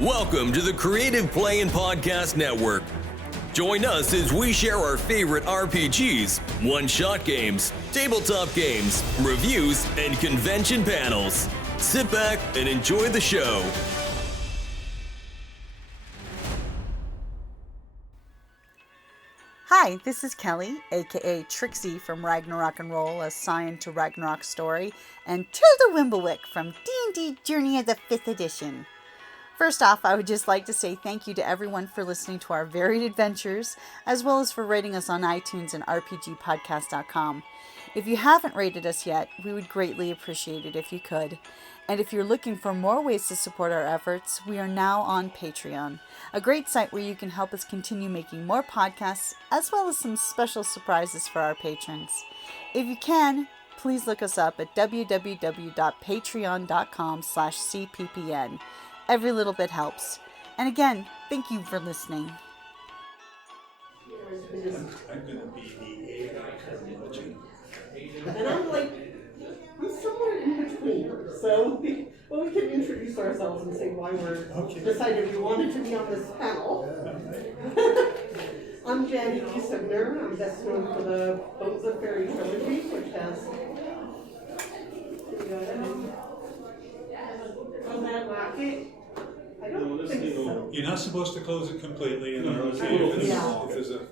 Welcome to the Creative Play and Podcast Network. Join us as we share our favorite RPGs, one-shot games, tabletop games, reviews, and convention panels. Sit back and enjoy the show. Hi, this is Kelly, aka Trixie from Ragnarok and Roll, assigned to Ragnarok Story, and Tilda Wimblewick from D&D Journey of the 5th Edition. First off, I would just like to say thank you to everyone for listening to our varied adventures, as well as for rating us on iTunes and RPGpodcast.com. If you haven't rated us yet, we would greatly appreciate it if you could. And if you're looking for more ways to support our efforts, we are now on Patreon, a great site where you can help us continue making more podcasts, as well as some special surprises for our patrons. If you can, please look us up at www.patreon.com/cppn. Every little bit helps. And again, thank you for listening. I'm going to be the AI curmudgeon. And I'm somewhere in between. So, we can introduce ourselves and say why we're decided we wanted to be on this panel. I'm Janni Simner. I'm best known for the Bones of Fairy trilogy, which has on that market. I don't think so. You're not supposed to close it completely, and if there's a...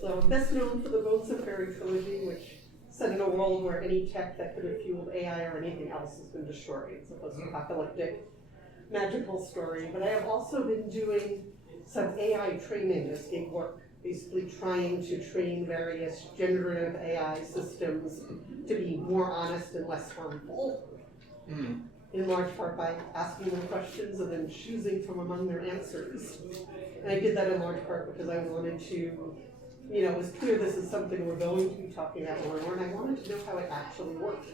So I'm best known for the Bones of Fairy trilogy, which set in a world where any tech that could have fueled AI or anything else has been destroyed. It's a post-apocalyptic magical story. But I have also been doing some AI training as gig work, basically trying to train various generative AI systems to be more honest and less harmful. In large part by asking them questions and then choosing from among their answers. And I did that in large part because I wanted to, it was clear this is something we're going to be talking about more and more, and I wanted to know how it actually worked.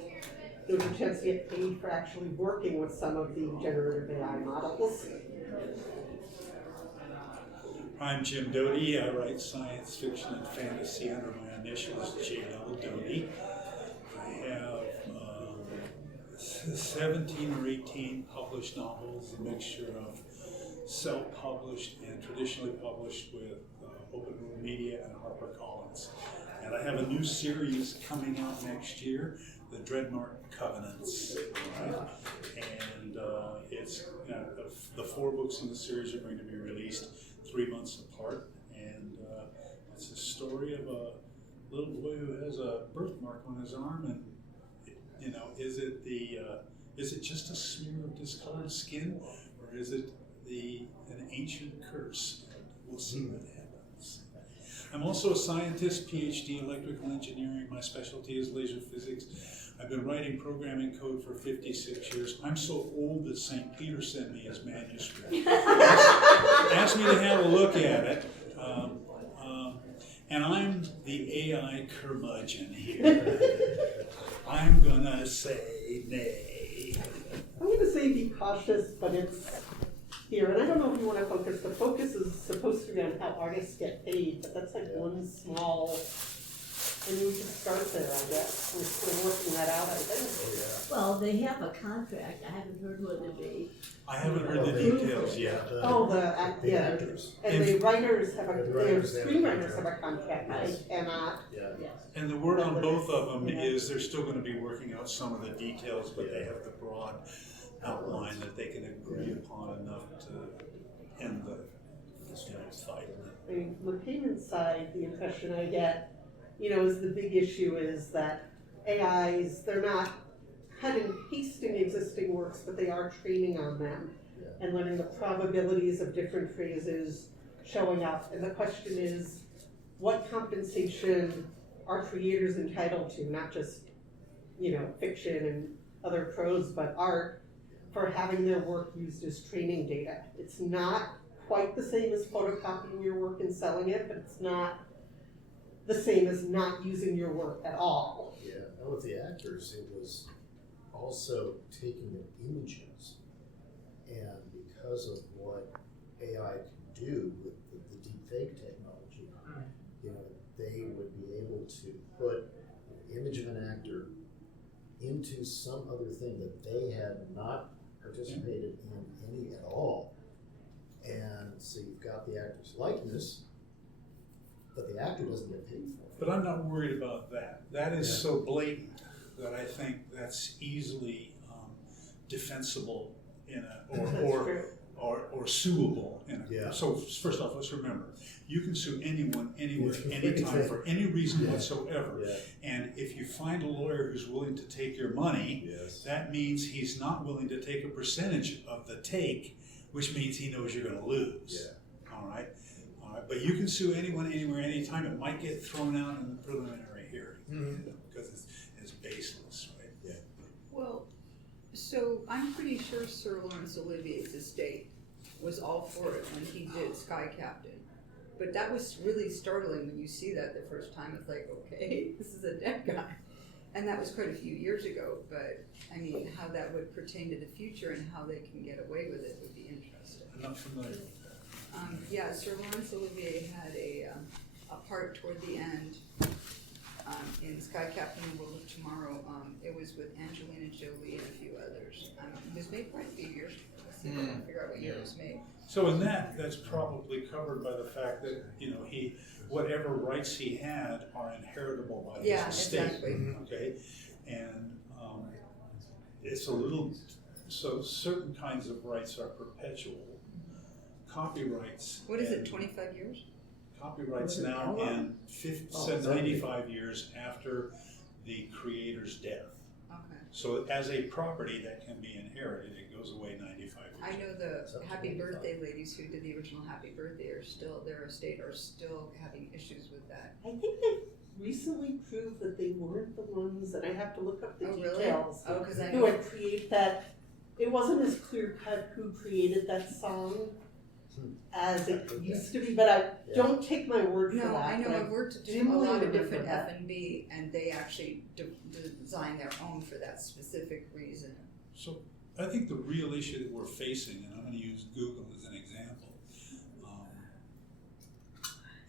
There was a chance to get paid for actually working with some of the generative AI models. I'm Jim Doty. I write science fiction and fantasy under my initials, JL Doty. I have 17 or 18 published novels, a mixture of self-published and traditionally published with Open Room Media and HarperCollins. And I have a new series coming out next year, the Dreadnought Covenants. Right? And it's the 4 books in the series are going to be released 3 months apart. And it's a story of a little boy who has a birthmark on his arm, and is it just a smear of discolored skin, or is it an ancient curse? We'll see what happens. I'm also a scientist, PhD in electrical engineering. My specialty is laser physics. I've been writing programming code for 56 years. I'm so old that St. Peter sent me his manuscript. Asked me to have a look at it. And I'm the AI curmudgeon here. I'm gonna say nay. I'm gonna say be cautious, but it's here. And I don't know if you want to focus. The focus is supposed to be on how artists get paid, but that's like one small, and we can start there, I guess. We're still working that out, I think. Well, they have a contract. I haven't heard what it be. I haven't heard the details yet. The actors. And the writers have screenwriters have a contract. They cannot. Yes. And the word on both of them is they're still going to be working out some of the details, but they have the broad outline that they can agree upon enough to end the fight. I mean, from the payment side, the impression I get, is the big issue is that AIs, they're not cut and pasting existing works, but they are training on them and learning the probabilities of different phrases showing up. And the question is, what compensation are creators entitled to, not just, fiction and other prose, but art, for having their work used as training data? It's not quite the same as photocopying your work and selling it, but it's not the same as not using your work at all. Yeah, and with the actors, it was also taking their images, and because of what AI can do with the deepfake technology, they would be able to put an image of an actor into some other thing that they had not participated in any at all. And so you've got the actor's likeness, but the actor doesn't get paid for it. But I'm not worried about that. That is Yeah. so blatant that I think that's easily defensible in a, or suable in a. Yeah. So first off, let's remember, you can sue anyone, anywhere, Yeah. anytime, for any reason Yeah. whatsoever. Yeah. And if you find a lawyer who's willing to take your money, Yes. that means he's not willing to take a percentage of the take, which means he knows you're gonna lose. Yeah. All right? But you can sue anyone, anywhere, anytime. It might get thrown out in the preliminary hearing, Mhm. because it's baseless, right? Yeah. Well, so I'm pretty sure Sir Laurence Olivier's estate was all for it when he did Sky Captain. But that was really startling when you see that the first time. It's like, okay, this is a dead guy. And that was quite a few years ago, but I mean, how that would pertain to the future and how they can get away with it would be interesting. I'm not familiar with that. Yeah, Sir Laurence Olivier had a part toward the end in Sky Captain World of Tomorrow. It was with Angelina Jolie and a few others. It was made quite a few years ago. Let's see if I can figure out what year it was made. So in that's probably covered by the fact that, whatever rights he had are inheritable by Yeah, his estate. exactly. Okay? And it's a little, so certain kinds of rights are perpetual. Copyrights. What is it, and 25 years? Copyrights How now long? in Oh, 95 years after the creator's death. Okay. So as a property that can be inherited, it goes away 95 years. I know the It's up to Happy 25. Birthday ladies who did the original Happy Birthday are still, their estate are still having issues with that. I think they've recently proved that they weren't the ones, and I have to look up the Oh, really? details. Oh, because I Who know. had created that, it wasn't as clear cut who created that song as it used to be, but Yeah. don't take my word for that. No, I know, but I've worked with a dimly lot of remember different that. F&B, and they actually design their own for that specific reason. So I think the real issue that we're facing, and I'm going to use Google as an example,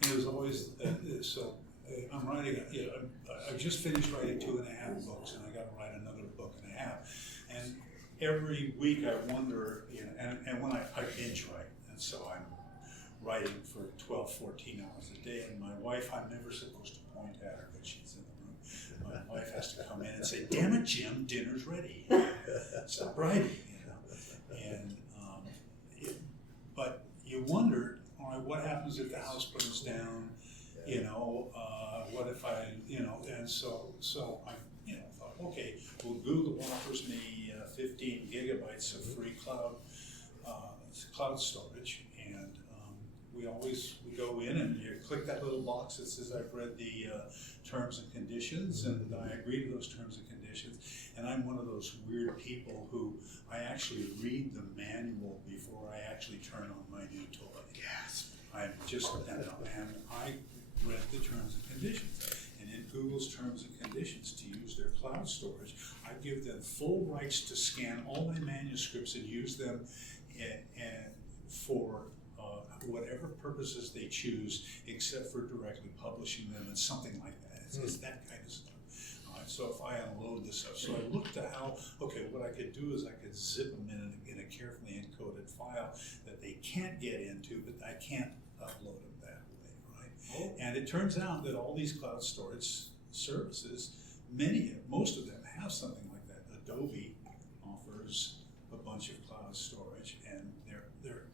it was always, I'm writing, I've just finished writing 2.5 books, and I got to write another book and a half. And every week I wonder, and when I binge write, and so I'm writing for 12, 14 hours a day, and my wife, I'm never supposed to point at her that she's in the room. My wife has to come in and say, "Damn it, Jim, dinner's ready. Stop writing," And but you wonder, all right, what happens if the house burns down? What if I, and so I, thought, okay, well, Google offers me 15 gigabytes of free cloud storage, and we go in and you click that little box that says I've read the terms and conditions, and I agree to those terms and conditions. And I'm one of those weird people who I actually read the manual before I actually turn on my new toy. Yes. I'm just, and I read the terms and conditions. And in Google's terms and conditions, to use their cloud storage, I give them full rights to scan all my manuscripts and use them for whatever purposes they choose, except for directly publishing them and something like that. It's that kind of stuff. So if I unload this stuff, so I looked at what I could do is I could zip them in a carefully encoded file that they can't get into, but I can't upload them that way, right? Oh. And it turns out that all these cloud storage services, most of them have something like that. Adobe offers a bunch of cloud storage, and they're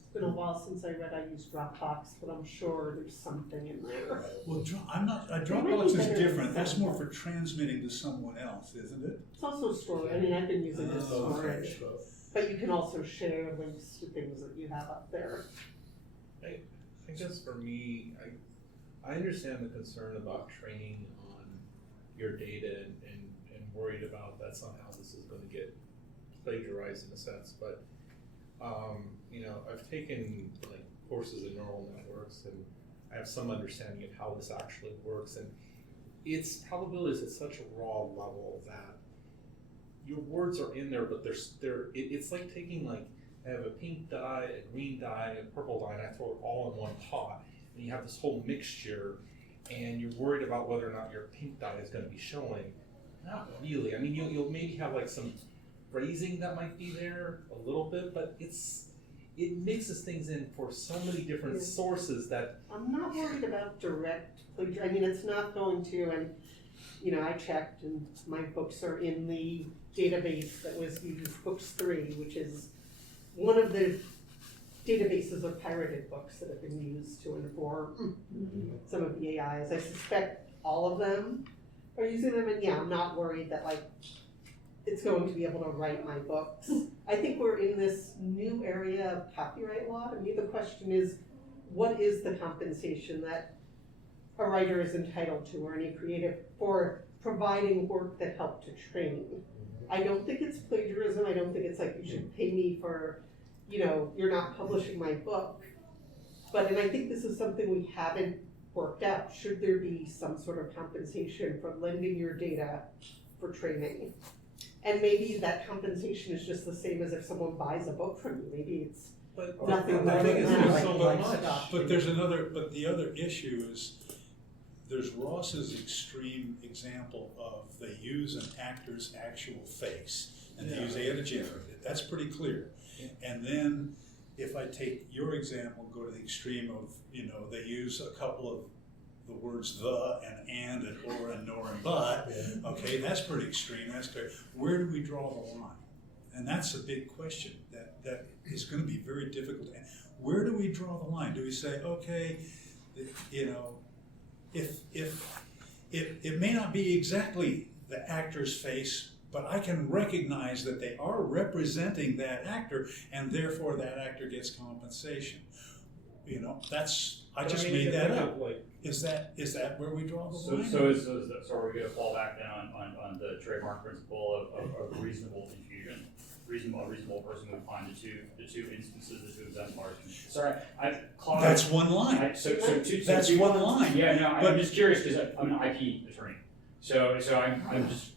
It's been a while since I used Dropbox, but I'm sure there's something in there. well, Dropbox is different. That's more for transmitting to someone else, isn't it? It's also storage. I mean, I've been using it as Oh, storage, okay. but you can also share links to things that you have up there. I guess for me, I understand the concern about training on your data and worried about that somehow this is going to get plagiarized in a sense, but I've taken courses in neural networks, and I have some understanding of how this actually works, and its probability is at such a raw level that your words are in there, but it's like taking I have a pink dye, a green dye, a purple dye, and I throw it all in one pot, and you have this whole mixture, and you're worried about whether or not your pink dye is going to be showing. Not really. I mean, you'll maybe have some phrasing that might be there a little bit, but it mixes things in for so many different sources that I'm not worried about direct plagiarism. I mean, it's not going to, and I checked, and my books are in the database that was used, Books3, which is one of the databases of pirated books that have been used to inform some of the AIs. I suspect all of them are using them, and I'm not worried that it's going to be able to write my books. I think we're in this new area of copyright law. I mean, the question is, what is the compensation that a writer is entitled to, or any creative, for providing work that helped to train? I don't think it's plagiarism. I don't think it's like you should pay me for, you're not publishing my book. And I think this is something we haven't worked out. Should there be some sort of compensation for lending your data for training? And maybe that compensation is just the same as if someone buys a book from you. Maybe it's nothing more I think than it's that. so much. But the other issue is, there's Ross's extreme example of they use an actor's actual face and they use AI to generate it. That's pretty clear. And then if I take your example, go to the extreme of, they use a couple of the words the and or and nor and but. Okay, that's pretty extreme. That's clear. Where do we draw the line? And that's a big question that is going to be very difficult. Where do we draw the line? Do we say, okay, if it may not be exactly the actor's face, but I can recognize that they are representing that actor, and therefore that actor gets compensation. I just made that up. Is that where we draw the line? So are we going to fall back then on the trademark principle of reasonable confusion? A reasonable person would find the two instances, the two exemplars. Sorry, That's one line. That's one line. Yeah, no, I'm just curious because I'm an IP attorney. So I'm just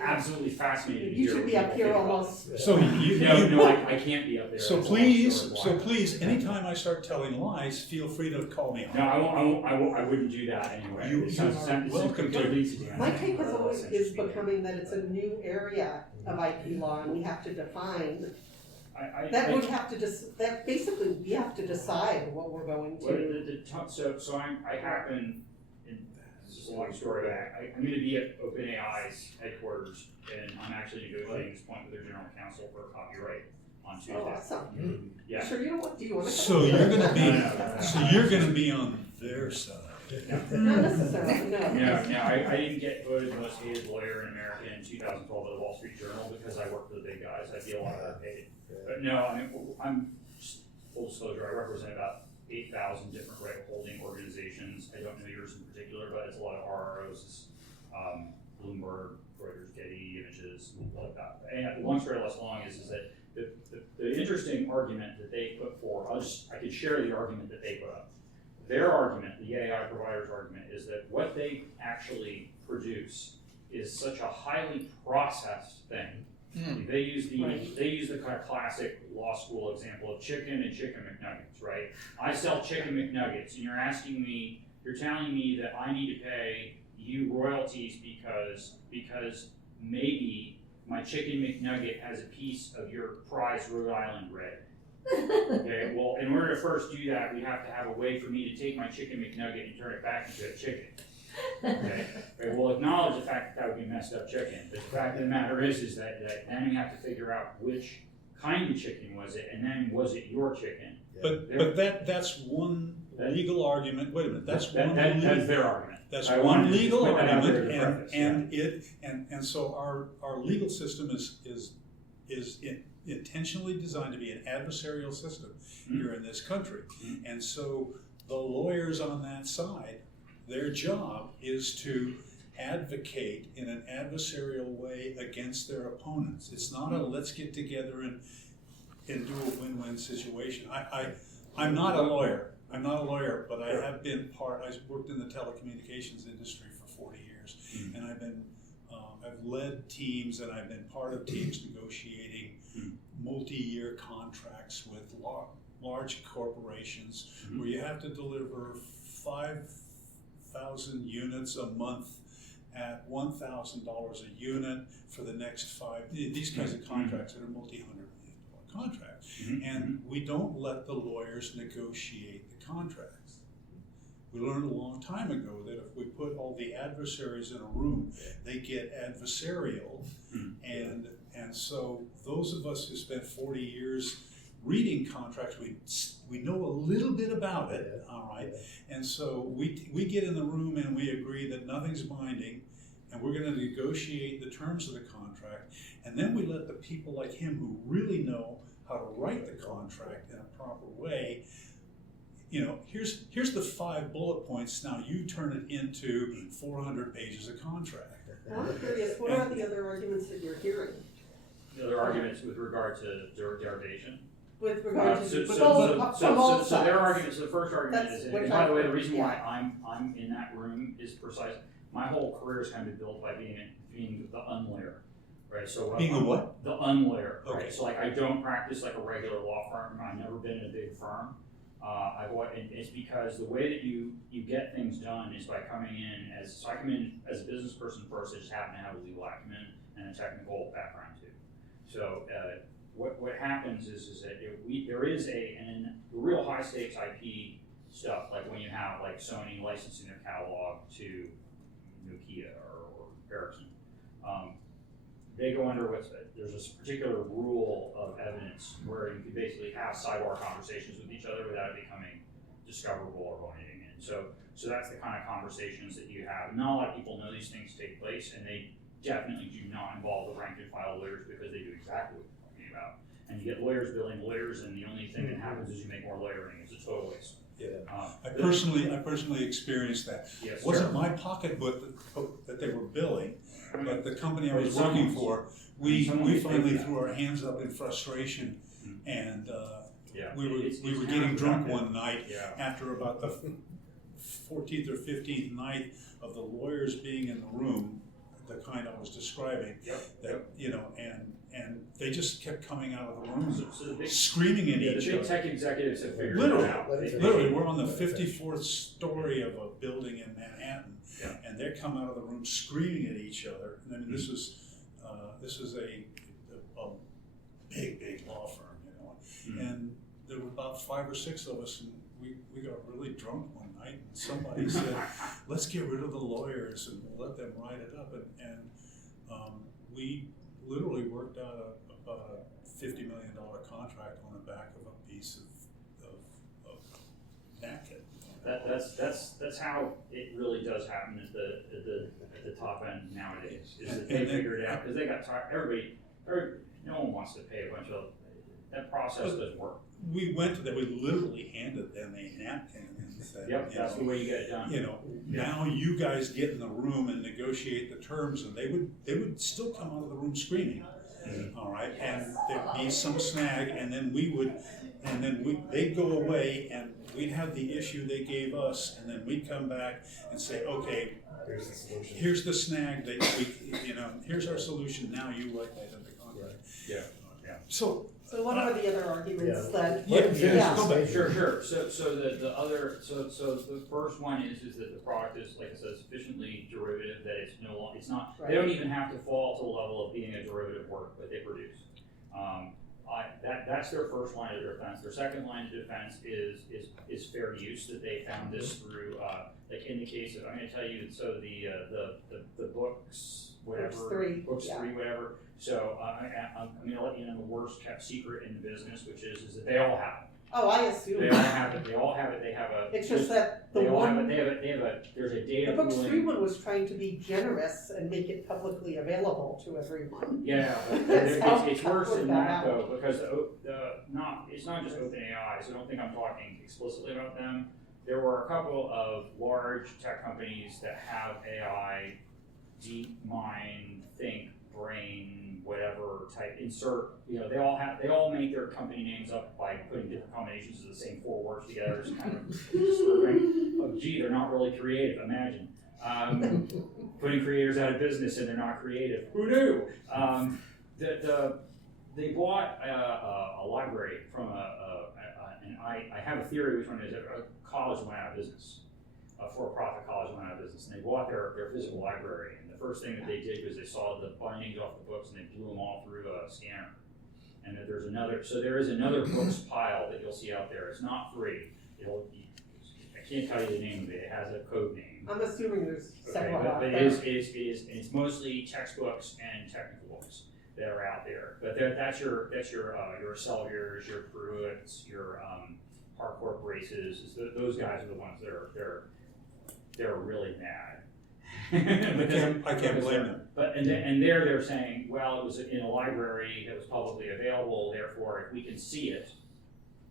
absolutely fascinated to You hear should be up here almost. So I can't be up there. So please, anytime I start telling lies, feel free to call me on. No, I wouldn't do that anyway. You are welcome to. My take is becoming that it's a new area of IP law, and we have to define. Basically we have to decide what we're going to. I happen. This is a long story, but I'm going to be at OpenAI's headquarters, and I'm actually negotiating this point with their general counsel for copyright on Tuesday. Oh, awesome. Yeah. Sure, do you want to? So you're going to be on their side. Not necessarily, no. I didn't get voted the most hated lawyer in America in 2012 by the Wall Street Journal because I work for the big guys. I feel a lot underpaid. But no, I'm just full disclosure. I represent about 8,000 different right holding organizations. I don't know yours in particular, but it's a lot of RROs, Bloomberg, Reuters, Getty Images, like that. And the long story less long is that the interesting argument that they put forward, I could share the argument that they put up. Their argument, the AI provider's argument, is that what they actually produce is such a highly processed thing. They use the kind of classic law school example of chicken and chicken McNuggets, right? I sell chicken McNuggets, and you're telling me that I need to pay you royalties because maybe my chicken McNugget has a piece of your prized Rhode Island red. Okay, well, in order to first do that, we have to have a way for me to take my chicken McNugget and turn it back into a chicken. Okay, we'll acknowledge the fact that would be messed up chicken. But the fact of the matter is that then we have to figure out which kind of chicken was it, and then was it your chicken? But that's one legal argument. Wait a minute, that's their argument. That's one legal argument, and so our legal system is intentionally designed to be an adversarial system here in this country. And so the lawyers on that side, their job is to advocate in an adversarial way against their opponents. It's not a let's get together and do a win-win situation. I'm not a lawyer. But I have been I worked in the telecommunications industry for 40 years, and I've led teams, and I've been part of teams negotiating multi-year contracts with large corporations where you have to deliver 5,000 units a month at $1,000 a unit for the next 5. These kinds of contracts that are multi-$100 million contracts, and we don't let the lawyers negotiate the contracts. We learned a long time ago that if we put all the adversaries in a room, they get adversarial, and so those of us who spent 40 years reading contracts, we know a little bit about it, all right? And so we get in the room and we agree that nothing's binding, and we're going to negotiate the terms of the contract, and then we let the people like him who really know how to write the contract in a proper way, here's the 5 bullet points, now you turn it into 400 pages of contract. Well, I'm curious, what are the other arguments that you're hearing? The other arguments with regard to derivation? With regard to So both sides. their argument, so the first argument That's is, what and by the way, the I- reason why I'm in that room is precise. My whole career is kind of built by being the unlawyer, right? So Being a what? The unlawyer, right? Okay. So like I don't practice like a regular law firm. I've never been in a big firm. And it's because the way that you get things done is by coming in so I come in as a business person first. I just happen to have a legal acumen and a technical background too. So what happens is that there is and the real high stakes IP stuff, like when you have like Sony licensing their catalog to Nokia or Ericsson, they go under there's this particular rule of evidence where you can basically have sidebar conversations with each other without it becoming discoverable or going in. So that's the kind of conversations that you have. Not a lot of people know these things take place, and they definitely do not involve the rank and file lawyers because they do exactly what you're talking about. And you get lawyers billing lawyers, and the only thing that happens is you make more lawyering. It's a total waste. Yeah. I personally experienced that. Yes, It wasn't sir. my pocketbook that they were billing, but the company I was Right, working someone's- for, we someone's finally doing that. threw our hands up in frustration, and Yeah. we were It's getting half drunk productive. one night Yeah. after about the 14th or 15th night of the lawyers being in the room, the kind I was describing. Yep. And they just kept coming out of the room, So the big, screaming at the each big other. tech executives have figured Literally. it out. Literally, we're on the 54th story of a building in Manhattan, Yeah. and they come out of the room screaming at each other. And I mean, this is a big law firm, and there were about 5 or 6 of us, and we got really drunk one night, and somebody said, "Let's get rid of the lawyers and we'll let them write it up." And we literally worked out about a $50 million contract on the back of a piece of napkin. That's how it really does happen at the top end nowadays. Is that they And then- figured it out because they got tired. No one wants to pay a bunch of that process doesn't work. We went to them. We literally handed them a napkin and said, Yep, that's the way you get it done. Now you guys get in the room and negotiate the terms, and they would still come out of the room screaming. All right, and there'd be some snag, and then they'd go away, and we'd have the issue they gave us, and then we'd come back and say, okay, Here's the solution. here's the snag that here's our solution. Now you write that in the contract. Yeah. So So what are the other arguments that? Sure. So the first one is that the product is, like I said, sufficiently derivative that it's not. Right. They don't even have to fall to the level of being a derivative work that they produce. That's their first line of defense. Their second line of defense is fair use, that they found this through like in the case of, I'm going to tell you, so the books, whatever, books yeah. 3, whatever. So I'm going to let you know the worst kept secret in the business, which is that they all have it. Oh, I assume. They all have it. They all have it. They have a. It's just that the they all one, have it. They have a. There's a data the Books pooling. 3 one was trying to be generous and make it publicly available to everyone. Yeah, but That's how it's worse than that that out. though, because it's not just OpenAI. So I don't think I'm talking explicitly about them. There were a couple of large tech companies that have AI, deep mind, think, brain, whatever type insert. They all make their company names up by putting different combinations of the same 4 words together. It's kind of disturbing. Oh, gee, they're not really creative. Imagine putting creators out of business and they're not creative. Who knew? They bought a library from and I have a theory which one is a college went out of business. a for-profit college went out of business, and they bought their physical library. And the first thing that they did was they saw the bindings off the books, and they blew them all through a scanner. And that there is another books pile that you'll see out there. It's not free. I can't tell you the name of it. It has a code name. I'm assuming there's several Okay, out but there. it is, and it's mostly textbooks and technical books that are out there. But that's your Selviers, your Pruitts, your hardcore braces. Those guys are the ones that they're really mad. I can't blame them. But they're saying, well, it was in a library that was publicly available. Therefore, if we can see it,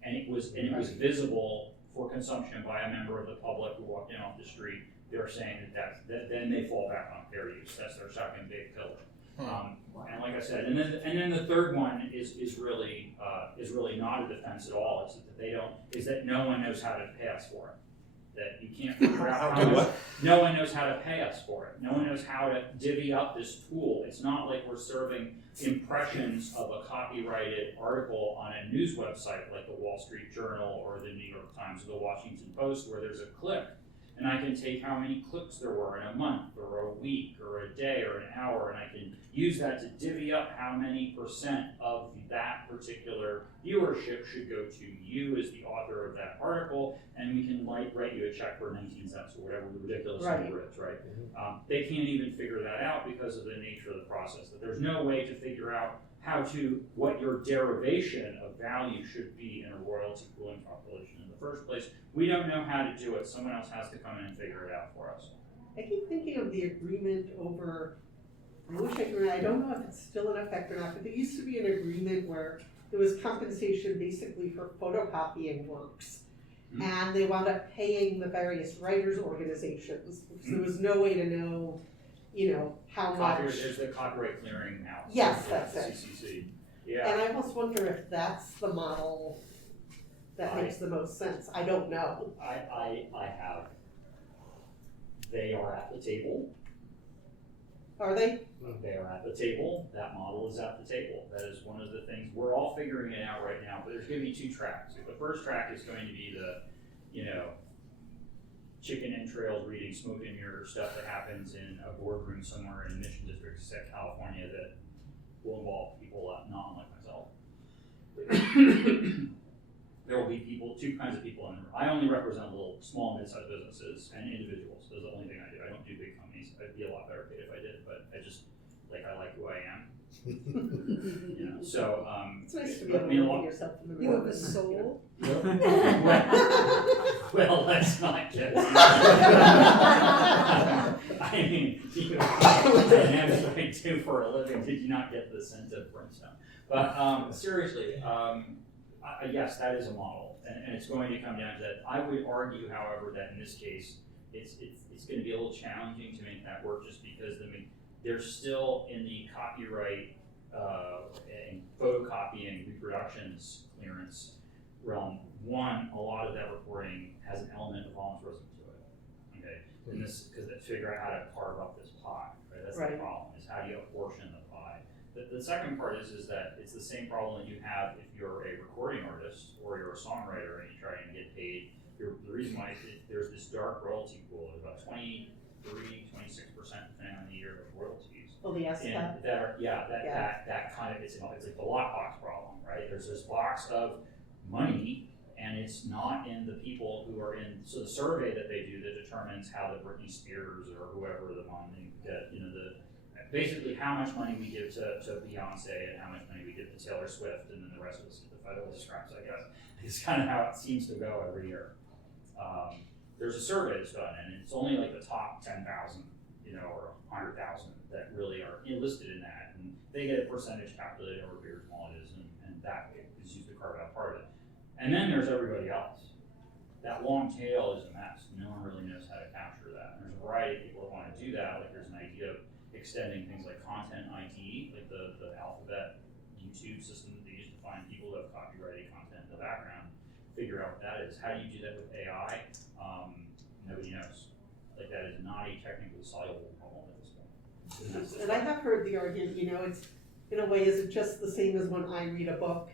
and it was visible for consumption by a member of the public who walked in off the street, they're saying that then they fall back on fair use. That's their second big pillar. And like I said, and then the third one is really not a defense at all. It's that no one knows how to pay us for it. That you can't figure out no one knows how to pay us for it. No one knows how to divvy up this tool. It's not like we're serving impressions of a copyrighted article on a news website like the Wall Street Journal or the New York Times or the Washington Post, where there's a click. And I can take how many clicks there were in a month or a week or a day or an hour, and I can use that to divvy up how many percent of that particular viewership should go to you as the author of that article, and we can write you a check for 19 cents or whatever the ridiculous number is, right? They can't even figure that out because of the nature of the process. That there's no way to figure out what your derivation of value should be in a royalty pooling calculation in the first place. We don't know how to do it. Someone else has to come in and figure it out for us. I keep thinking of the agreement over, I don't know if it's still in effect or not, but there used to be an agreement where there was compensation basically for photocopying works. And they wound up paying the various writers' organizations because there was no way to know, how much. There's the copyright clearing house. Yes, that's it. CCC. Yeah. And I almost wonder if that's the model that makes the most sense. I don't know. I have. They are at the table. Are they? They are at the table. That model is at the table. That is one of the things we're all figuring it out right now. But there's going to be two tracks. The first track is going to be the, chicken entrails reading smoke and mirror stuff that happens in a boardroom somewhere in Mission District, California, that will involve people not unlike myself. There will be two kinds of people in the room. I only represent little, small, mid-sized businesses and individuals. That's the only thing I do. I don't do big companies. I'd be a lot better paid if I did, but I like who I am. So it's nice to be able to look at yourself in the mirror. You have a soul? Well, let's not get I mean, that's what I do for a living. Did you not get the sense of brimstone? But seriously, yes, that is a model, and it's going to come down to that. I would argue, however, that in this case, it's going to be a little challenging to make that work, just because they're still in the copyright and photocopying reproductions clearance realm. One, a lot of that reporting has an element of voluntarism to it. Okay, and this because they figure out how to carve up this pie. Right, that's the problem. Is how do you apportion the pie? The second part is that it's the same problem that you have if you're a recording artist or you're a songwriter and you try and get paid. The reason why there's this dark royalty pool is about 23, 26% depending on the year of royalties. Oh, the SCAP. That kind of, it's like the lockbox problem, right? There's this box of money, and it's not in the people who are in. So the survey that they do that determines how the Britney Spears or whoever the money get, basically how much money we give to Beyonce and how much money we give to Taylor Swift, and then the rest of us get the federal scraps, I guess. It's kind of how it seems to go every year. There's a survey that's done, and it's only like the top 10,000, or 100,000 that really are enlisted in that, and they get a percentage calculated over big or small it is, and that is used to carve out part of it. And then there's everybody else. That long tail is a mess. No one really knows how to capture that. And there's a variety of people that want to do that. Like there's an idea of extending things like content ID, like the Alphabet YouTube system that they use to find people who have copyrighted content in the background. Figure out what that is. How do you do that with AI? Nobody knows. Like that is not a technically soluble problem at this point. And I have heard the argument, it's in a way, is it just the same as when I read a book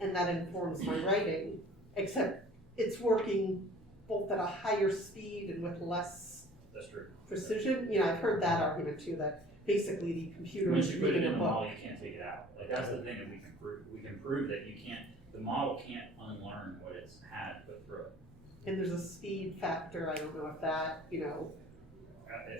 and that informs my writing, except it's working both at a higher speed and with less That's true. precision. You know, I've heard that argument too, that basically the computer Once is you put it reading in a the model, book. you can't take it out. Like, that's the thing that we can prove. We can prove that you can't, the model can't unlearn what it's had put through it. And there's a speed factor, I don't know if that, you know,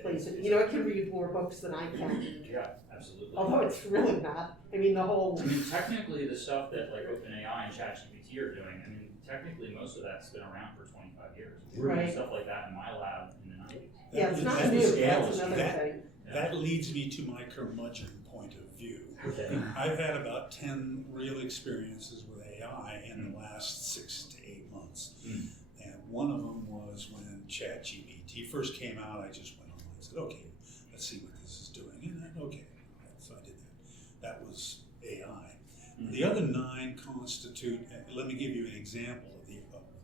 plays it. It's- You know, it can read more books than I can, Yeah, absolutely. although it's really not. I mean, the whole, I mean, technically, the stuff that like OpenAI and ChatGPT are doing, I mean, technically, most of that's been around for 25 years. We were doing Right. stuff like that in my lab in the 90s. yeah, it's not That- new, that- that's another that- thing. That leads me to my curmudgeon point of view. Okay. I've had about 10 real experiences with AI in the last 6 to 8 months. And one of them was when ChatGPT first came out. I just went online and said, okay, let's see what this is doing. And then, okay, so I did that. That was AI. The other 9 constitute, let me give you an example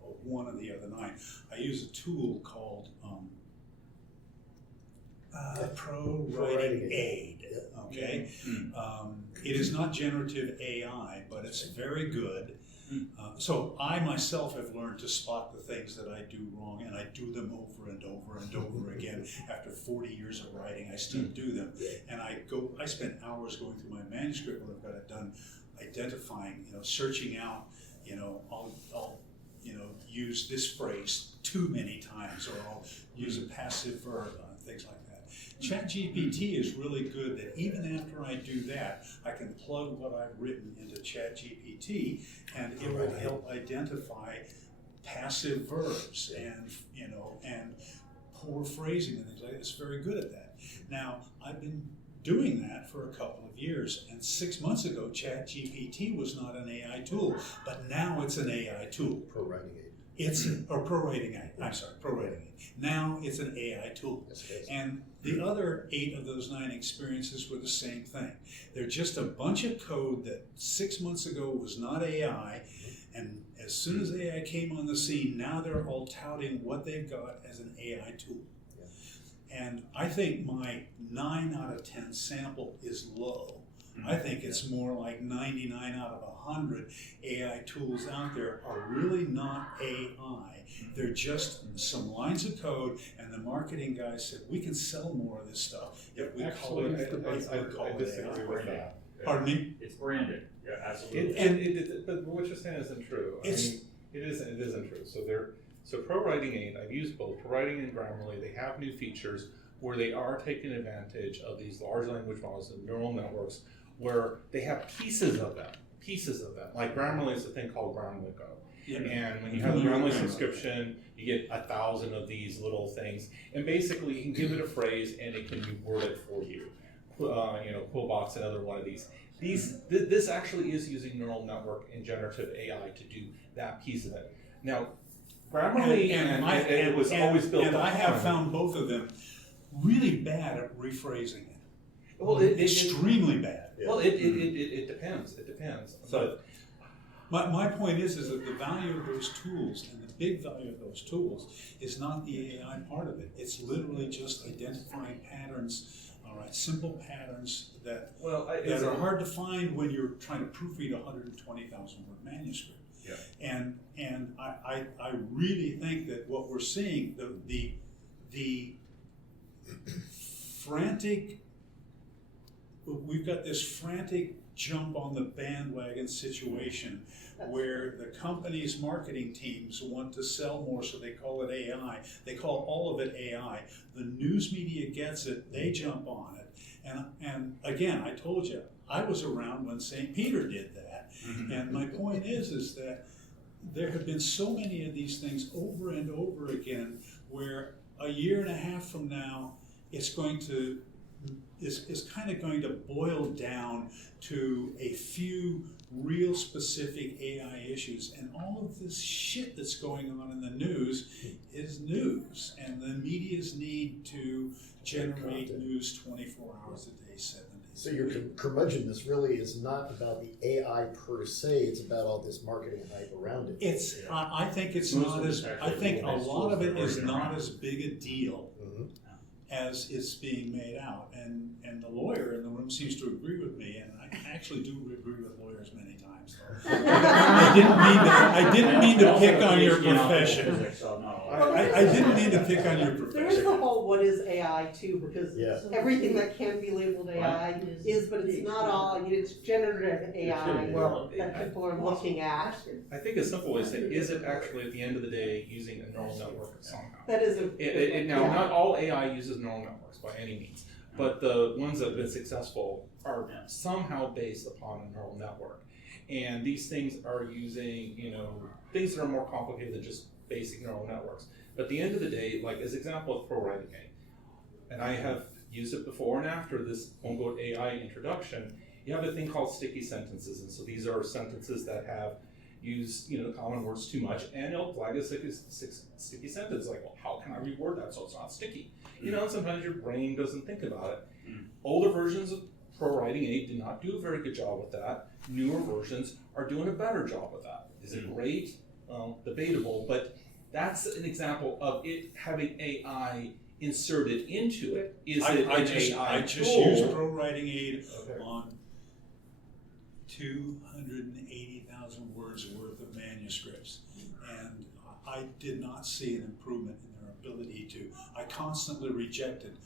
of one of the other 9. I use a tool called Pro Writing Aid. Okay, it is not generative AI, but it's very good. So I myself have learned to spot the things that I do wrong, and I do them over and over and over again. After 40 years of writing, I still do them, and I spend hours going through my manuscript when I've got it done, identifying, searching out, I'll use this phrase too many times, or I'll use a passive verb, things like that. ChatGPT is really good that even after I do that, I can plug what I've written into ChatGPT, and it will help identify passive verbs and poor phrasing and things like that. It's very good at that. Now, I've been doing that for a couple of years, and 6 months ago, ChatGPT was not an AI tool, but now it's an AI tool. Pro Writing Aid. It's Pro Writing Aid. I'm sorry, Pro Writing Aid. Now it's an AI tool. And the other 8 of those 9 experiences were the same thing. They're just a bunch of code that 6 months ago was not AI, and as soon as AI came on the scene, now they're all touting what they've got as an AI tool. And I think my 9 out of 10 sample is low. I think it's more like 99 out of 100 AI tools out there are really not AI. They're just some lines of code, and the marketing guy said, we can sell more of this stuff if we call it I disagree with AI. that. Pardon me? It's branded. Yeah, absolutely. But what you're saying isn't true. I It's- mean, it isn't true. So Pro Writing Aid, I've used both Pro Writing and Grammarly. They have new features where they are taking advantage of these large language models and neural networks, where they have pieces of them. Like Grammarly is a thing called Grammarly Go. Yeah. And when you have a Grammarly subscription, you get 1,000 of these little things. And basically you can give it a phrase and it can reword it for you. Quillbox, another one of these. This actually is using neural network and generative AI to do that piece of it. Now, Grammarly it was always built and on. I have found both of them really bad at rephrasing it. Well, extremely bad. Well, it depends. It depends. So, my point is that the value of those tools, and the big value of those tools, is not the AI part of it. It's literally just identifying patterns, all right, simple patterns that are hard to find when you're trying to proofread a 120,000 word manuscript. Yeah. And I really think that what we're seeing, the frantic, we've got this frantic jump on the bandwagon situation where the company's marketing teams want to sell more, so they call it AI. They call all of it AI. The news media gets it, they jump on it. And again, I told you, I was around when St. Peter did that. And my point is that there have been so many of these things over and over again where a year and a half from now, it's kind of going to boil down to a few real specific AI issues, and all of this shit that's going on in the news is news, and the media's need to generate news 24 hours a day, 7 days. So your curmudgeonness really is not about the AI per se; it's about all this marketing hype around it. It's. I think it's not as. I think a lot of it is not as big a deal as it's being made out, and the lawyer in the room seems to agree with me, and I actually do agree with lawyers many times. I didn't mean to pick on your profession. Physics, so no. I didn't mean to pick on your There is profession. the whole what is AI too, because Yeah. everything that can be labeled AI is, but it's not all. I mean, it's generative AI Well, that people are looking at. I think a simple way to say, is it actually at the end of the day using a neural network somehow? That is Now, not all AI uses neural networks by any means, but the ones that have been successful are somehow based upon a neural network. And these things are using, things that are more complicated than just basic neural networks. But at the end of the day, like as example of pro writing aid, and I have used it before and after this quote-unquote AI introduction, you have a thing called sticky sentences. And so these are sentences that have used, common words too much, and it'll flag a sticky sentence, like, well, how can I reword that so it's not sticky? And sometimes your brain doesn't think about it. Older versions of Pro Writing Aid did not do a very good job with that. Newer versions are doing a better job with that. Is it great? Well, debatable, but that's an example of it having AI inserted into it. Is it I an just AI used tool? Pro Writing Aid Okay. on 280,000 words worth of manuscripts, and I did not see an improvement in their ability to. I constantly rejected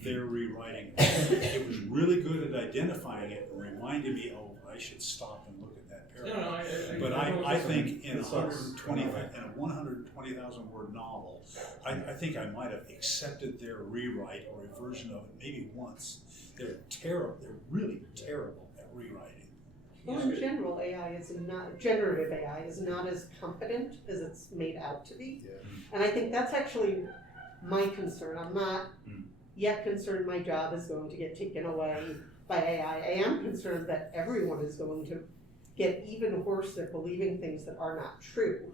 their rewriting. It was really good at identifying it and reminded me, oh, I should stop and look at that paragraph. But I think in a 120,000 word novel, I think I might have accepted their rewrite or a version of it maybe once. They're terrible. They're really terrible at rewriting. Well, in general, generative AI is not as competent as it's made out to be. Yeah. And I think that's actually my concern. I'm not yet concerned my job is going to get taken away by AI. I am concerned that everyone is going to get even worse at believing things that are not true.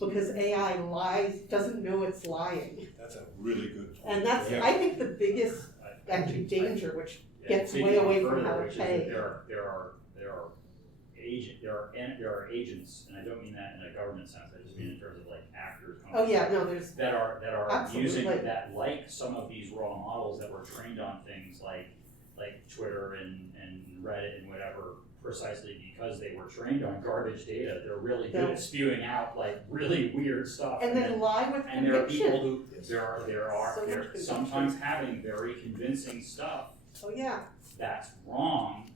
Because AI lies, doesn't know it's lying. That's a really good point. And that's, I think, the biggest actually danger, which gets way away from how to pay. There are agents, and I don't mean that in a government sense. I just mean in terms of like actors. Oh yeah, no, there's that are absolutely. using that, like some of these raw models that were trained on things like Twitter and Reddit and whatever, precisely because they were trained on garbage data. They're really good at spewing out like really weird stuff. And then lie with and there are conviction. people who they're sometimes having very convincing stuff. Oh yeah. That's wrong.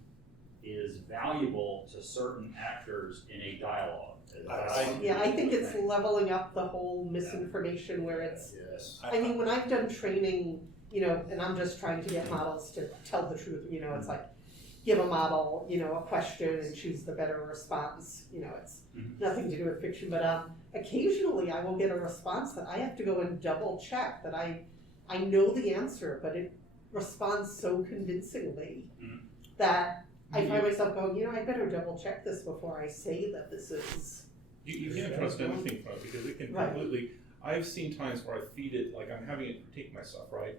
Is valuable to certain actors in a dialogue. I think it's leveling up the whole misinformation where it's. Yes. I mean, when I've done training, and I'm just trying to get models to tell the truth. It's like give a model, a question and choose the better response. It's nothing to do with fiction, but occasionally I will get a response that I have to go and double check that I know the answer, but it responds so convincingly that I find myself going, I better double check this before I say that this is. You can't trust anything from it because it can completely. I've seen times where I feed it, like I'm having it critique my stuff, right?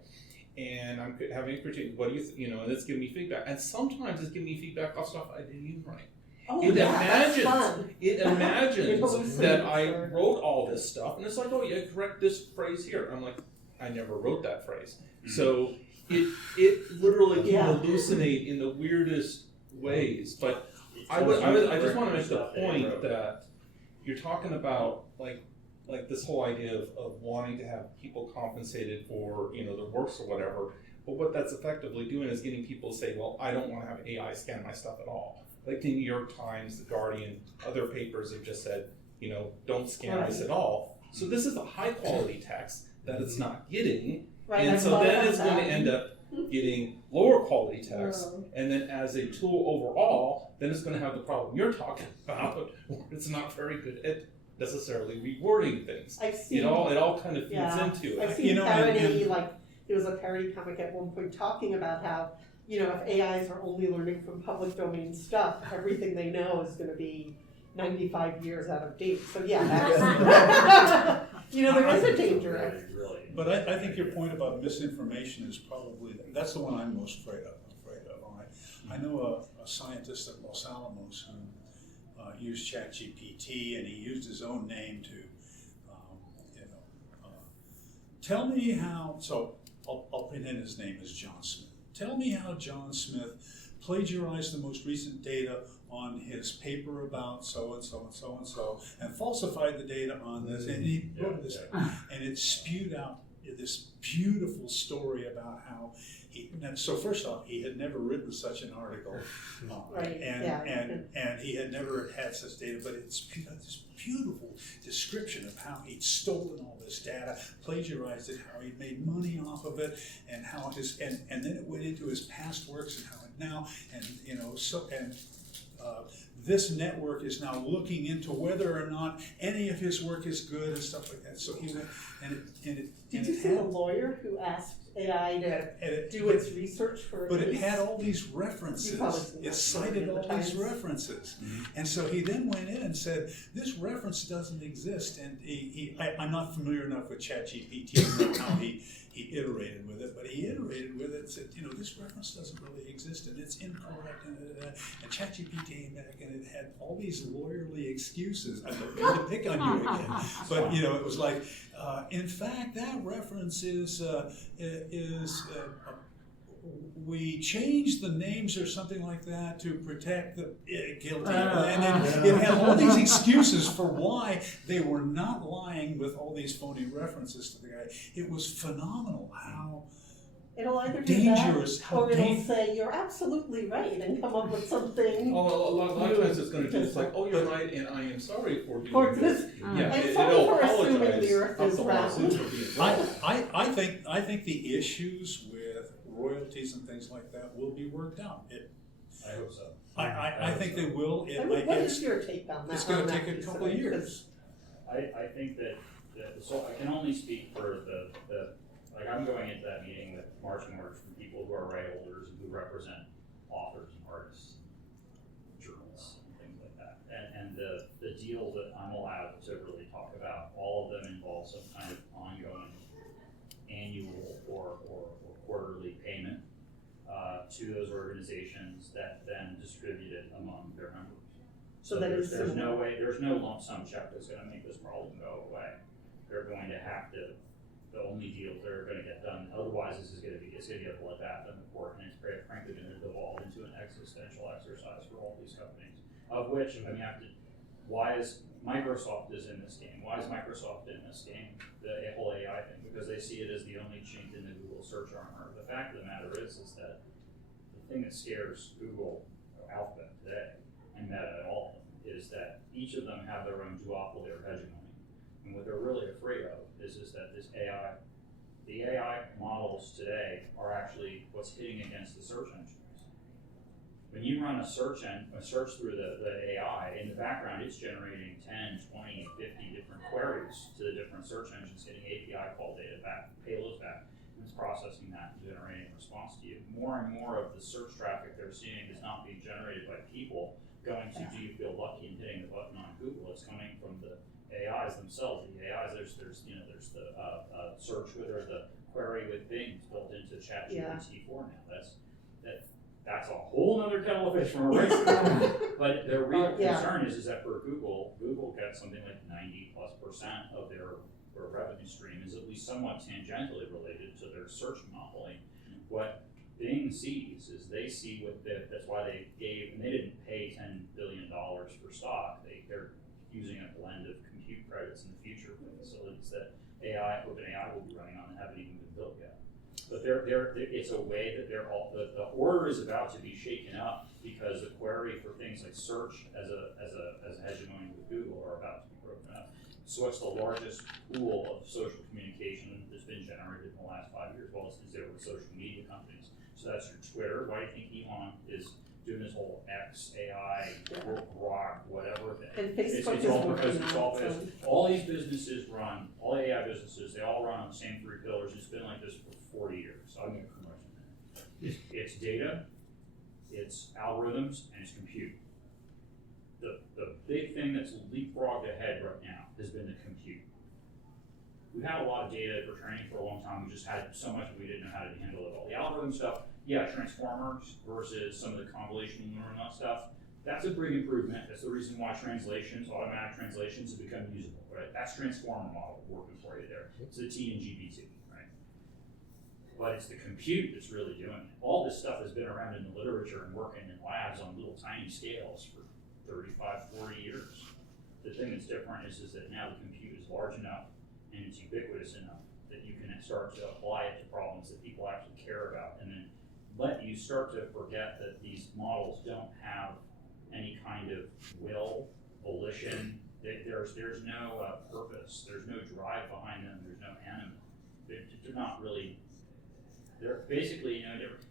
And I'm having it critique, what do you and it's giving me feedback. And sometimes it's giving me feedback off stuff I didn't even write. Oh, It that's fun. imagines that I wrote all this stuff, and it's like, oh yeah, correct this phrase here. I'm like, I never wrote that phrase. So it literally can hallucinate in the weirdest ways. But I just want to make the point that you're talking about like this whole idea of wanting to have people compensated for their works or whatever. But what that's effectively doing is getting people to say, well, I don't want to have AI scan my stuff at all. Like the New York Times, the Guardian, other papers have just said, don't scan this at all. So this is a high quality text that it's not getting, and so then it's going to end up getting lower quality text, and then as a tool overall, then it's going to have the problem you're talking about, where it's not very good at necessarily rewording things. I've seen it all kind of feeds into it. I've seen parody, like there was a parody comic at one point talking about how if AIs are only learning from public domain stuff, everything they know is going to be 95 years out of date. So yeah, that's, there is a danger. But I think your point about misinformation is probably, that's the one I'm most afraid of. I know a scientist at Los Alamos who used ChatGPT, and he used his own name to, tell me how, so I'll put in his name as John Smith. Tell me how John Smith plagiarized the most recent data on his paper about so and so and so and so, and falsified the data on this, and he wrote this, and it spewed out this beautiful story about how so first off, he had never written such an article, Right, and he had never had such data, but it's this beautiful description of how he'd stolen all this data, plagiarized it, how he'd made money off of it, and how and then it went into his past works and how it now, and this network is now looking into whether or not any of his work is good and stuff like that. So he went Did you see the lawyer who asked AI to do its research for a But case? it had all these references. It cited all these references. And so he then went in and said, this reference doesn't exist. And I'm not familiar enough with ChatGPT to know how he iterated with it, but he iterated with it and said, this reference doesn't really exist and it's incorrect. And ChatGPT came back and it had all these lawyerly excuses. I don't mean to pick on you again, but it was like, in fact, that reference is we changed the names or something like that to protect the guilty. And it had all these excuses for why they were not lying with all these phony references to the guy. It was phenomenal how it'll either do dangerous, that, or it'll say, you're absolutely right, and come up with something. Oh, a lot of times it's going to do it's like, oh, you're right, and I am sorry for doing For this. this. Yeah, I'm it'll sorry for apologize assuming the earth up is the round. lawsuit for being wrong. I think the issues with royalties and things like that will be worked out. I hope so. I think they will. What is your take on that? It's going to take a couple of years. I think that so I can only speak for the like I'm going into that meeting with marching orders from people who are right holders and who represent authors and artists, journalists and things like that. And the deal that I'm allowed to really talk about, all of them involve some kind of ongoing annual or quarterly payment to those organizations that then distribute it among their members. So that is there's no way, there's no lump sum check that's going to make this problem go away. They're going to have to. The only deals that are going to get done, otherwise this is going to be a bloodbath in the court, and it's frankly going to devolve into an existential exercise for all these companies. Of which, why is Microsoft is in this game? Why is Microsoft in this game? The whole AI thing, because they see it as the only chink in the Google search armor. The fact of the matter is that the thing that scares Google, Alphabet today, and Meta and all of them, is that each of them have their own duopoly or hegemony. And what they're really afraid of is that the AI models today are actually what's hitting against the search engines. When you run a search through the AI, in the background it's generating 10, 20, 50 different queries to the different search engines, getting API call data back, payloads back, and it's processing that and generating a response to you. More and more of the search traffic they're seeing is not being generated by people going to, do you feel lucky, and hitting the button on Google. It's coming from the AIs themselves. The AIs, there's the search with, or the query with Bing built into ChatGPT 4 now. That's a whole other kettle of fish from a race. But their real concern is that for Google gets something like 90+% of their revenue stream is at least somewhat tangentially related to their search monopoly. What Bing sees is they see that's why they gave, and they didn't pay $10 billion for stock. They're using a blend of compute credits in the future for facilities that OpenAI will be running on that haven't even been built yet. But it's a way that the order is about to be shaken up, because the query for things like search as a hegemony with Google are about to be broken up. So it's the largest pool of social communication that's been generated in the last 5 years. Well, it's zero with social media companies. So that's your Twitter. Why do you think Elon is doing this whole X, AI, Grok, whatever thing? And Facebook it's is all because working it's on all it, this. All these businesses run, all AI businesses, they all run on the same 3 pillars. It's been like this for 40 years. So I'm going to promote it. It's data, it's algorithms, and it's compute. The big thing that's leapfrogged ahead right now has been the compute. We've had a lot of data for training for a long time. We just had so much we didn't know how to handle it all. The algorithm stuff, transformers versus some of the convolutional neural net stuff, that's a big improvement. That's the reason why automatic translations have become usable, right? That's transformer model working for you there. It's the T in GPT, right? but it's the compute that's really doing it. All this stuff has been around in the literature and working in labs on little tiny scales for 35, 40 years. The thing that's different is that now the compute is large enough and it's ubiquitous enough that you can start to apply it to problems that people actually care about, and then let you start to forget that these models don't have any kind of will, volition. There's no purpose. There's no drive behind them. There's no animate. They're not really. They're basically,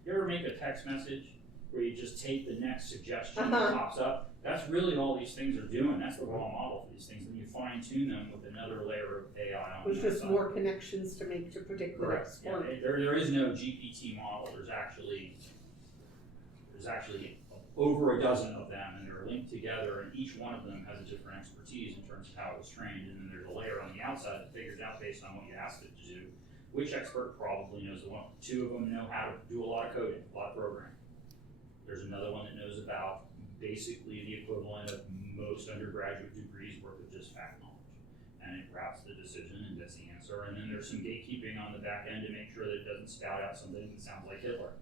you ever make a text message where you just take the next suggestion that pops up? That's really all these things are doing. That's the raw model for these things. And you fine tune them with another layer of AI on With just more connections to make to predict the next Yeah, one. there is no GPT model. There's actually over a dozen of them, and they're linked together, and each one of them has a different expertise in terms of how it was trained. And then there's a layer on the outside that figures out based on what you asked it to do, which expert probably knows the one. Two of them know how to do a lot of coding, a lot of programming. There's another one that knows about basically the equivalent of most undergraduate degrees worth of just fact knowledge. And it routes the decision and gets the answer. And then there's some gatekeeping on the back end to make sure that it doesn't spout out something that sounds like Hitler.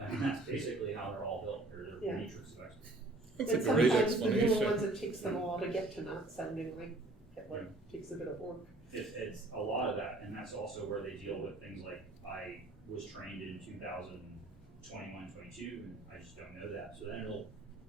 And that's basically how they're all built. They're a matrix of experts. And That's a great sometimes the newer explanation. ones, it takes them a while to get to not sounding like Hitler. Takes a bit of work. It's a lot of that, and that's also where they deal with things like I was trained in 2021, 22, and I just don't know that. So then it'll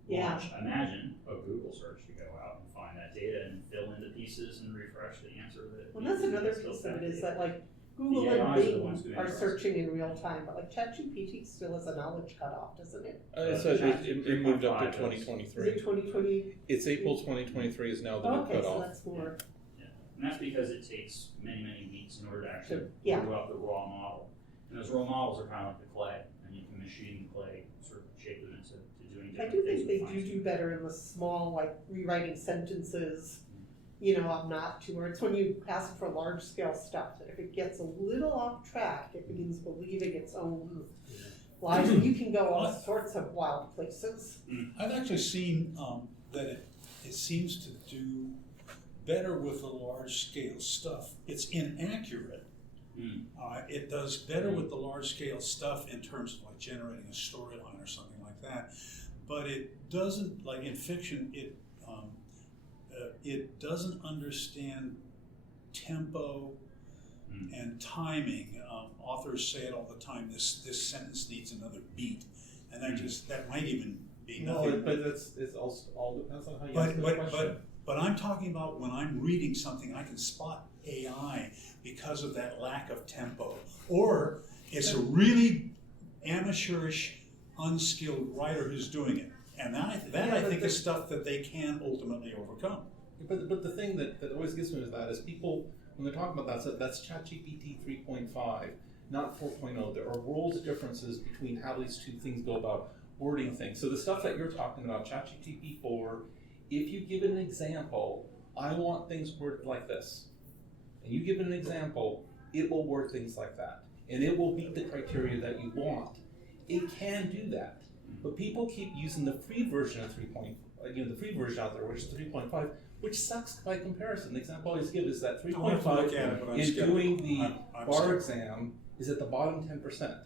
launch, imagine, a Google search to go out and find that data and fill in the pieces and refresh the answer that. Well, that's another piece of it is that like Google The and AIs are the ones Bing doing are this. searching in real time, but like ChatGPT still has a knowledge cutoff, doesn't it? So it moved up to 3.5 Is 2023. it 2020? It's April 2023 is now the new Okay, so cutoff. that's more. Yeah, and that's because it takes many, many weeks in order to actually Yeah. brew up the raw model. And those raw models are kind of like the clay, and you can machine the clay, sort of shape them into doing I different do things. think they with do fine-tuning. better in the small, like rewriting sentences, I'm not too, or it's when you ask for large scale stuff, that if it gets a little off track, it begins believing its own lies, and you can go all sorts of wild places. I've actually seen that it seems to do better with the large scale stuff. It's inaccurate. It does better with the large scale stuff in terms of like generating a storyline or something like that, but it doesn't, like in fiction, it doesn't understand tempo and timing. Authors say it all the time. This sentence needs another beat, and that might even be nothing. But it's also all depends on how you ask the question. But I'm talking about when I'm reading something, I can spot AI because of that lack of tempo, or it's a really amateurish, unskilled writer who's doing it, and I think is stuff that they can ultimately overcome. But the thing that always gets me with that is people, when they're talking about that's ChatGPT 3.5, not 4.0. There are worlds of differences between how these two things go about wording things. So the stuff that you're talking about, ChatGPT 4, if you give it an example, I want things worded like this, and you give it an example, it will word things like that, and it will meet the criteria that you want. It can do that, but people keep using the free version of 3.5. The free version out there, which is 3.5, which sucks by comparison. The example I always give is that 3.5 in doing the bar exam is at the bottom 10%.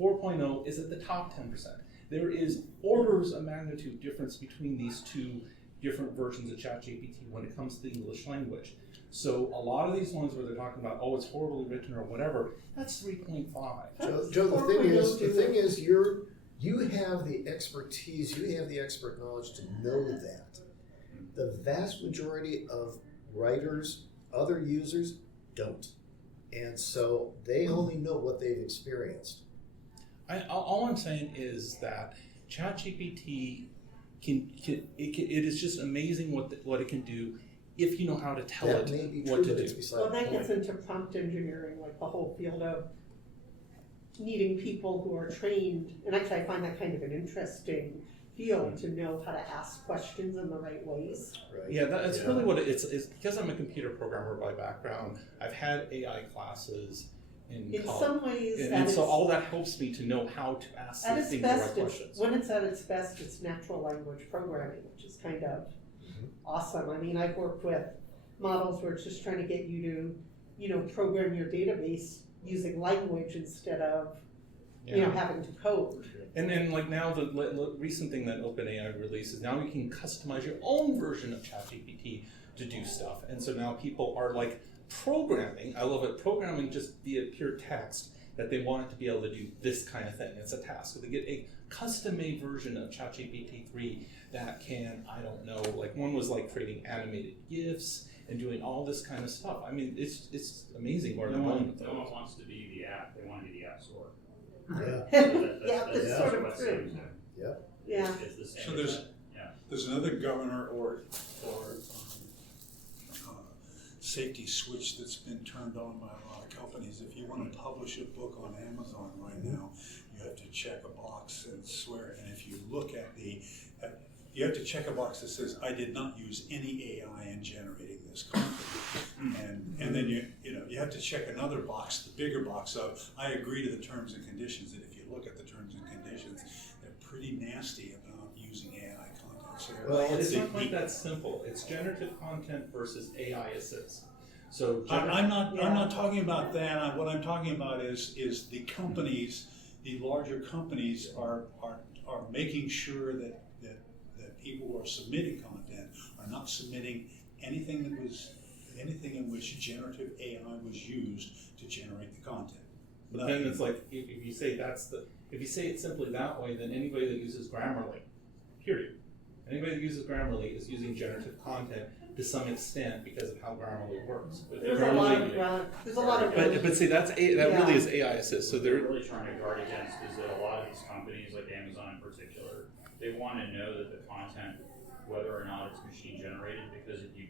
4.0 is at the top 10%. There is orders of magnitude difference between these two different versions of ChatGPT when it comes to the English language. So a lot of these ones where they're talking about, it's horribly written or whatever, that's 3.5. Joe, the thing is, you have the expertise, you have the expert knowledge to know that. The vast majority of writers, other users, don't. And so they only know what they've experienced. All I'm saying is that ChatGPT it is just amazing what it can do if you know how to tell That it may be what true, to but do. it's beside Well, the that point. gets into prompt engineering, like the whole field of needing people who are trained, and actually I find that kind of an interesting field to know how to ask questions in the right ways. Right. Yeah, that's really what it's because I'm a computer programmer by background. I've had AI classes in college. Some ways, and so all that helps me to know how to ask at these its things the right best, questions. when it's at its best, it's natural language programming, which is kind of awesome. I mean, I've worked with models where it's just trying to get you to, program your database using language instead of having to code. And then, like now, the recent thing that OpenAI releases, now you can customize your own version of ChatGPT to do stuff. And so now people are like programming, I love it, programming just via pure text that they want it to be able to do this kind of thing. It's a task. So they get a custom-made version of ChatGPT 3 that can, I don't know, like one was like creating animated GIFs and doing all this kind of stuff. I mean, it's amazing where No they're going one with those. wants to be the app. They want to be the app store. That's sort of what true. Sam's doing. Yeah. It's the same. So there's- Yeah. There's another governor or safety switch that's been turned on by a lot of companies. If you want to publish a book on Amazon right now, you have to check a box and swear. And if you look at you have to check a box that says, I did not use any AI in generating this content. And then you have to check another box, the bigger box of, I agree to the terms and conditions. And if you look at the terms and conditions, they're pretty nasty about using AI content. So Well, it's not quite that simple. It's generative content versus AI assist. So I'm not talking about that. What I'm talking about is the companies, the larger companies are making sure that people who are submitting content are not submitting anything in which generative AI was used to generate the content. But then it's like if you say it simply that way, then anybody that uses Grammarly, period. Anybody that uses Grammarly is using generative content to some extent because of how Grammarly works. But There's a lot of But see, really is AI assist. So They're they're really trying to guard against is that a lot of these companies, like Amazon in particular, they want to know that the content, whether or not it's machine generated, because if you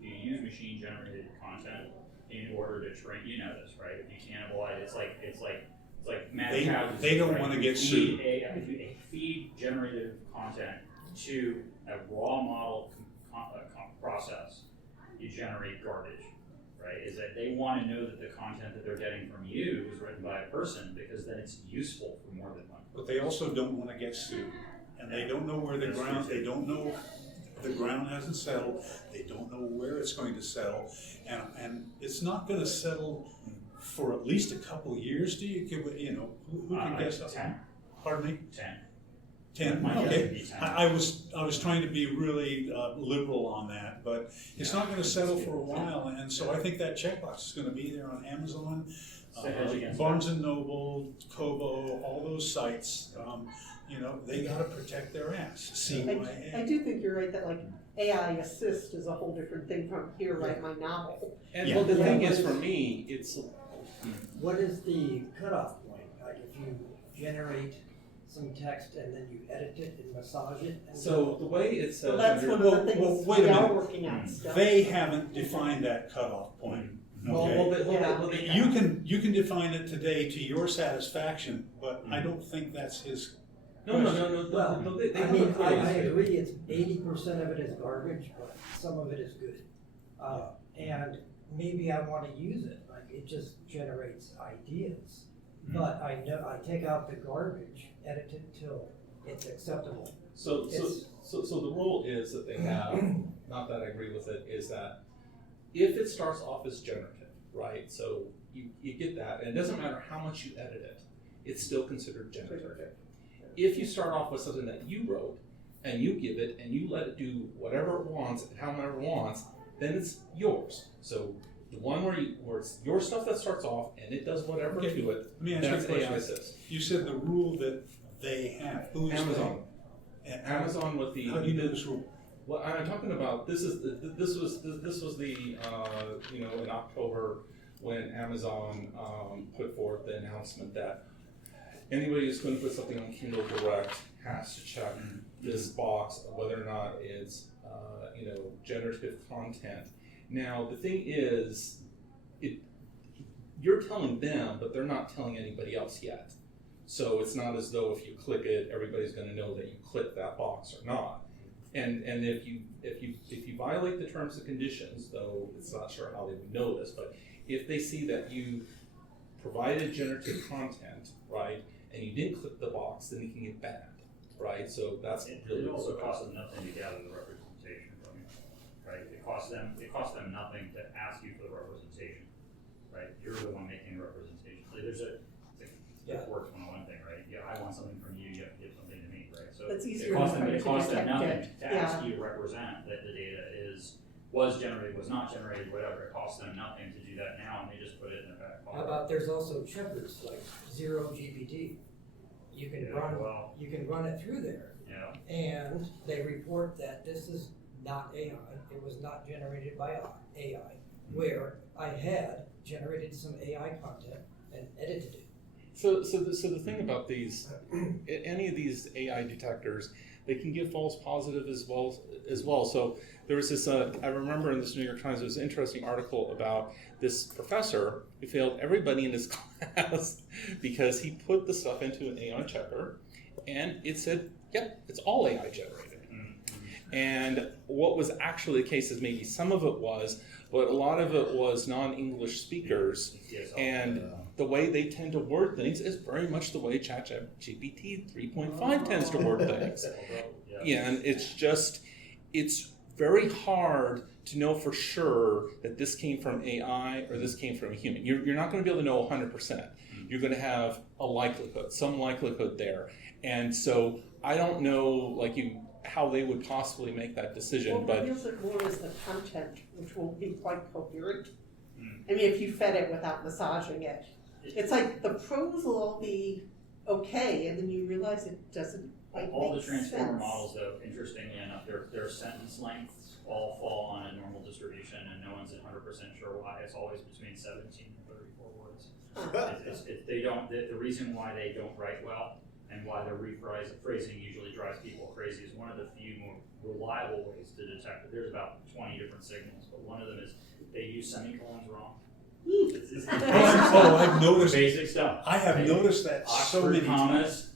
use machine generated content in order to train, you know this, right? If you cannibalize, it's like mad cows. They don't want to get sued. If you feed generative content to a raw model process, you generate garbage, right? Is that they want to know that the content that they're getting from you is written by a person, because then it's useful for more than one person. But they also don't want to get sued. And they don't know where they don't know, the ground hasn't settled, they don't know where it's going to settle, and it's not going to settle for at least a couple years. Do you give it, who can guess? 10. Pardon me? 10. 10, My guess would okay. be 10. I was trying to be really liberal on that, but it's not going to settle for a while, and so I think that checkbox is going to be there on Amazon, Barnes and Noble, Kobo, all those sites. They got to protect their ass. I do think you're right that AI assist is a whole different thing from here, write my novel. and well, the thing is, for me, it's What is the cutoff point? Like if you generate some text and then you edit it and massage it? And so the way it says. Well, that's one of the things wait a we are minute. working on still. They haven't defined that cutoff point. Okay? You can define it today to your satisfaction, but I don't think that's his. No. Well, They I have mean, a clear I standard. agree, it's 80% of it is garbage, but some of it is good. And maybe I want to use it, like it just generates ideas. But I take out the garbage, edit it till it's acceptable. So the rule is that they have, not that I agree with it, is that if it starts off as generative, right? So you get that, and it doesn't matter how much you edit it, it's still considered generative. If you start off with something that you wrote, and you give it, and you let it do whatever it wants, and however it wants, then it's yours. So the one where it's your stuff that starts off, and it does whatever to it, Let me ask that's you a AI question. assist. You said the rule that they have. Who is Amazon. they? Amazon with the. How do you know this rule? Well, I'm talking about this was the in October when Amazon put forth the announcement that anybody who's going to put something on Kindle Direct has to check this box of whether or not it's generative content. Now the thing is, you're telling them, but they're not telling anybody else yet. So it's not as though if you click it, everybody's going to know that you clicked that box or not. And if you violate the terms and conditions, though it's not sure how they would know this, but if they see that you provided generative content, right, and you didn't click the box, then you can get banned, right? So that's It really also what costs them nothing to gather the representation from you, right? It costs them nothing to ask you for the representation, right? You're the one making the representation. Like it works 101. costs them detect nothing it. to ask you to represent that the data was generated, was not generated, whatever. It costs them nothing to do that now, and they just put it in their back pocket. How about there's also checkers like 0GPT. You can you can run it through there. Yeah. And they report that this is not AI. It was not generated by AI. Where I had generated some AI content and edited it. So the thing about these, any of these AI detectors, they can give false positive as well. So there was this, I remember in this New York Times, there was an interesting article about this professor who failed everybody in his class because he put the stuff into an AI checker and it said, yep, it's all AI generated. And what was actually the case is maybe some of it was, but a lot of it was non-English speakers. And the way they tend to word things is very much the way ChatGPT 3.5 tends to word things. Yeah, and it's very hard to know for sure that this came from AI or this came from a human. You're not going to be able to know 100%. You're going to have a likelihood, some likelihood there. And so I don't know, how they would possibly make that decision. Well, what feels like more is the content, which will be quite coherent. I mean, if you fed it without massaging it, it's like the prose will all be okay, and then you realize it doesn't quite All the make transformer sense. models, though, interestingly enough, their sentence lengths all fall on a normal distribution, and no one's 100% sure why. It's always between 17 and 34 words. The reason why they don't write well and why their rephrasing usually drives people crazy is one of the few more reliable ways to detect it. There's about 20 different signals, but one of them is they use semicolons wrong. I've noticed. Basic stuff. I have noticed that so many commas,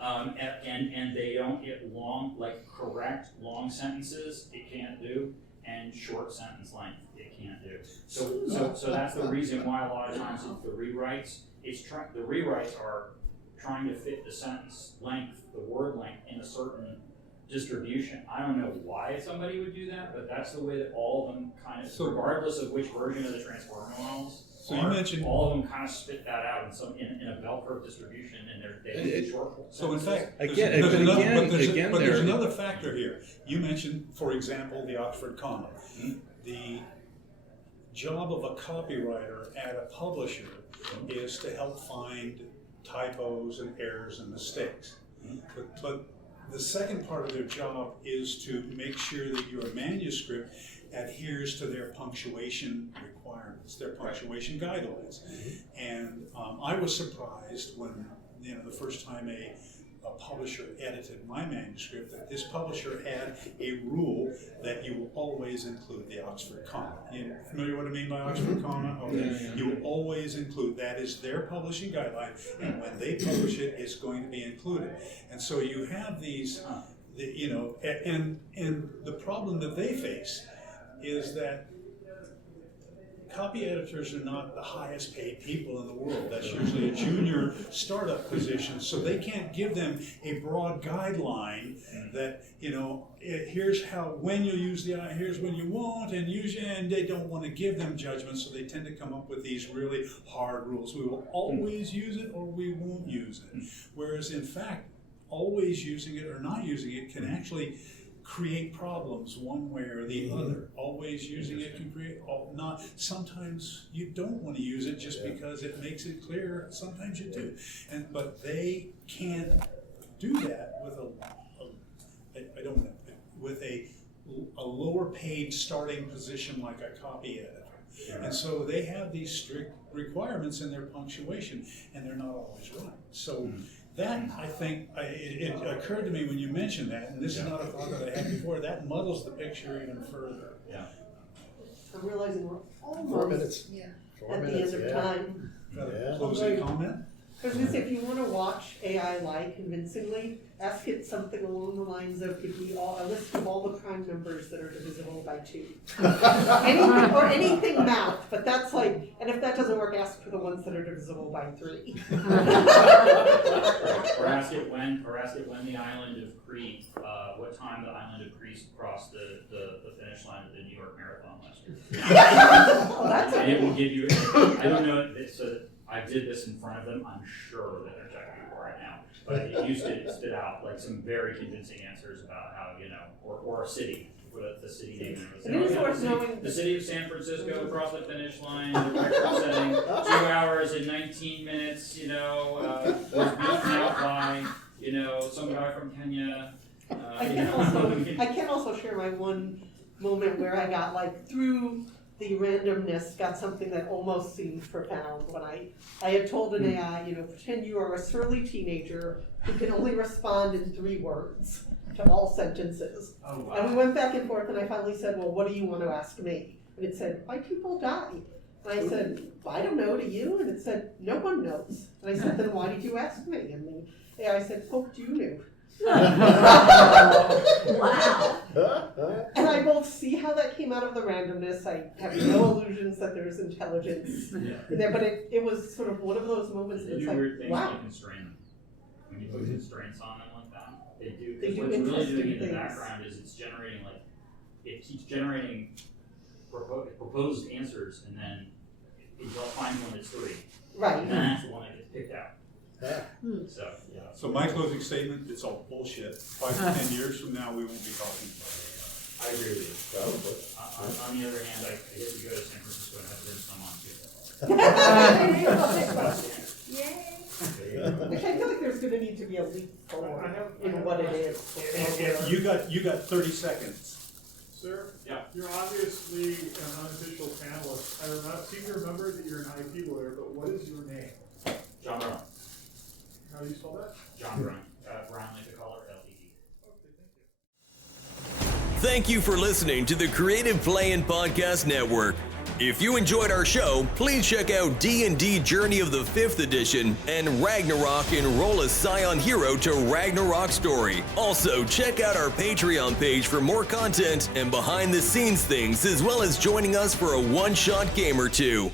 and they don't get long, correct long sentences. It can't do, and short sentence length. It can't do. So that's the reason why a lot of times the rewrites. The rewrites are trying to fit the sentence length, the word length, in a certain distribution. I don't know why somebody would do that, but that's the way that all of them kind of, regardless of which version of the transformer models, you mentioned all of them kind of spit that out in a bell curve distribution, and they're short. So in fact, there's another factor here. You mentioned, for example, the Oxford comma. The job of a copywriter at a publisher is to help find typos and errors and mistakes. But the second part of their job is to make sure that your manuscript adheres to their punctuation requirements, their punctuation guidelines. And I was surprised when, the first time a publisher edited my manuscript, that this publisher had a rule that you will always include the Oxford comma. You familiar what I mean by Oxford comma? Okay. You will always include, that is their publishing guideline, and when they publish it, it's going to be included. And so you have these, and the problem that they face is that copy editors are not the highest paid people in the world. That's usually a junior startup position, so they can't give them a broad guideline that, here's when you'll use here's when you won't, and they don't want to give them judgments, so they tend to come up with these really hard rules. We will always use it or we won't use it. Whereas in fact, always using it or not using it can actually create problems one way or the other. Always using it can create, sometimes you don't want to use it just because it makes it clear. Sometimes you do. But they can't do that with a lower paid starting position like a copy editor. And so they have these strict requirements in their punctuation, and they're not always right. So that, I think, it occurred to me when you mentioned that, and this is not a thought that I had before, that muddles the picture even further. Yeah. I'm realizing we're 4 minutes. at the end of time. Got a closing comment? Because if you want to watch AI lie convincingly, ask it something along the lines of, give me a list of all the prime numbers that are divisible by 2. anything math, but that's and if that doesn't work, ask for the ones that are divisible by 3. or ask it when the island of Crete, what time the island of Crete crossed the finish line of the New York Marathon last year. Well, that's and it will give you, I don't know, I I did this in front of them, I'm sure that they're checking it right now. But it used to spit out like some very convincing answers about how, or a city, what the city name was. And it is worth knowing. The city of San Francisco across the finish line, the record setting, 2 hours and 19 minutes, was beaten out by, some guy from Kenya. I can also share my one moment where I got through the randomness, got something that almost seemed profound when I had told an AI, pretend you are a surly teenager who can only respond in 3 words to all sentences. Oh, wow. And we went back and forth, and I finally said, well, what do you want to ask me? And it said, why people die? And I said, I don't know, to you? And it said, no one knows. And I said, then why did you ask me? And the AI said, hoped you knew. Wow. And I both see how that came out of the randomness. I have no illusions that there's intelligence in there, but it was sort of one of those moments They that's do like, weird things wow. when you constrain them. When you put constraints on them like that, they do. They Because do what's really interesting doing in the things. background is it keeps generating proposed answers, and then it finds one that's 3. Right. And then that's the one that gets picked out. So, yeah. So my closing statement, it's all bullshit. 5 to 10 years from now, we won't be talking about AI. I agree with you. On the other hand, I get to go to San Francisco and have dim sum on too. Which I feel like there's going to need to be a leap forward in what it is. You got 30 seconds. Sir? Yeah. You're obviously an unofficial panelist. I seem to remember that you're an IP lawyer, but what is your name? John Brown. How do you spell that? John Brown. Brown like the color, LTD. Okay, thank you. Thank you for listening to the Creative Play-In Podcast Network. If you enjoyed our show, please check out D&D Journey of the 5th Edition and Ragnarok Enroll a Scion Hero to Ragnarok Story. Also, check out our Patreon page for more content and behind-the-scenes things, as well as joining us for a one-shot game or two.